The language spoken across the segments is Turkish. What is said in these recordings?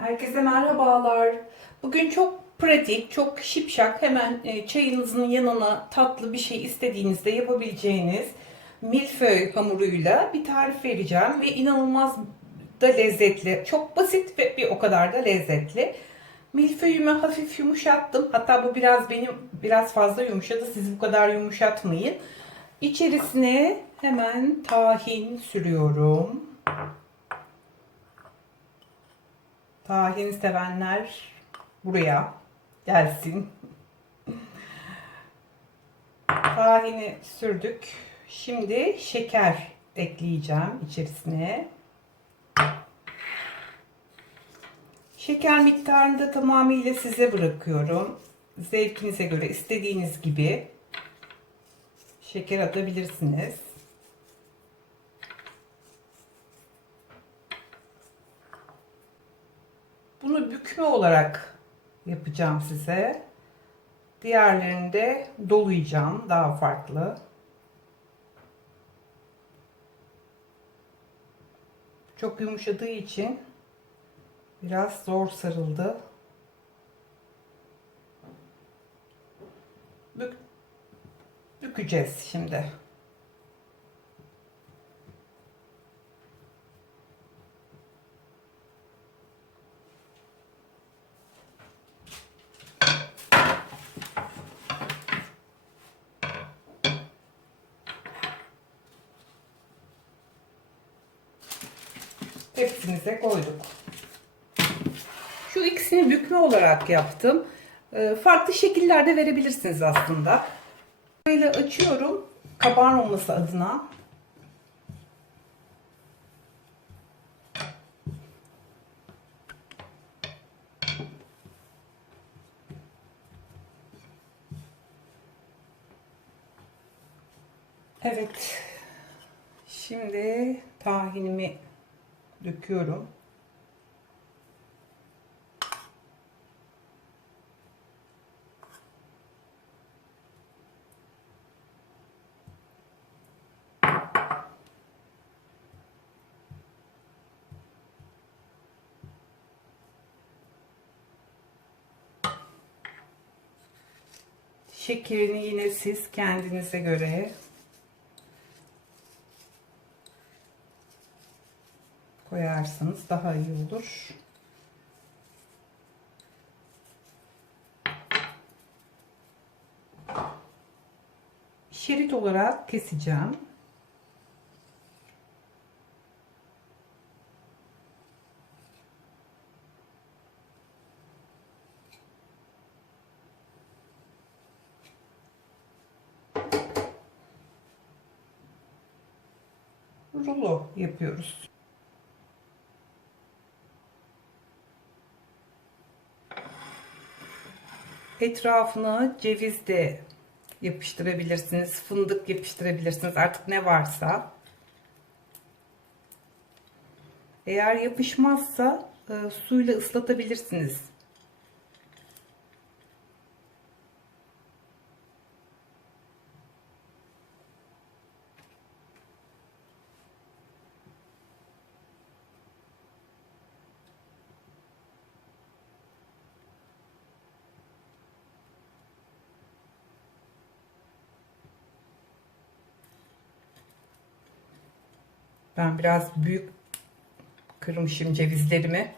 Herkese merhabalar. Bugün çok pratik, çok şipşak, hemen e, çayınızın yanına tatlı bir şey istediğinizde yapabileceğiniz milföy hamuruyla bir tarif vereceğim ve inanılmaz da lezzetli. Çok basit ve bir o kadar da lezzetli. Milföyümü hafif yumuşattım. Hatta bu biraz benim biraz fazla yumuşadı. Siz bu kadar yumuşatmayın. İçerisine hemen tahin sürüyorum. Tahin sevenler buraya gelsin. Tahini sürdük. Şimdi şeker ekleyeceğim içerisine. Şeker miktarını da tamamıyla size bırakıyorum. Zevkinize göre istediğiniz gibi şeker atabilirsiniz. Bükme olarak yapacağım size. Diğerlerini de dolayacağım daha farklı. Çok yumuşadığı için biraz zor sarıldı. Bük bükeceğiz şimdi. Tepsimize koyduk. Şu ikisini bükme olarak yaptım. Ee, Farklı şekillerde verebilirsiniz aslında. Böyle açıyorum kabarmaması adına. Evet. Şimdi tahinimi döküyorum. Şekerini yine siz kendinize göre koyarsanız daha iyi olur. Şerit olarak keseceğim. rulo yapıyoruz. Etrafına ceviz de yapıştırabilirsiniz. Fındık yapıştırabilirsiniz. Artık ne varsa. Eğer yapışmazsa e, suyla ıslatabilirsiniz. Ben biraz büyük kırmışım cevizlerimi.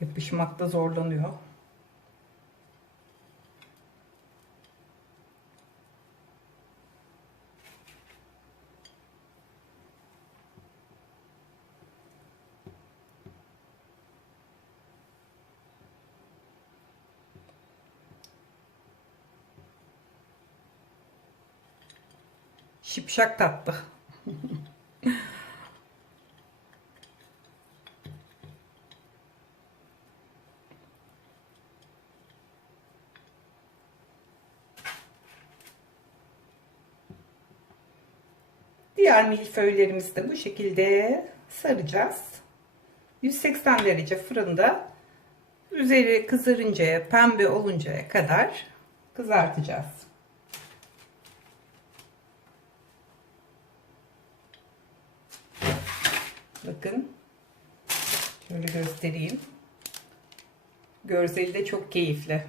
Yapışmakta zorlanıyor. Şipşak tatlı. Diğer milföylerimizi de bu şekilde saracağız. 180 derece fırında üzeri kızarıncaya, pembe oluncaya kadar kızartacağız. Bakın. Şöyle göstereyim. Görseli de çok keyifli.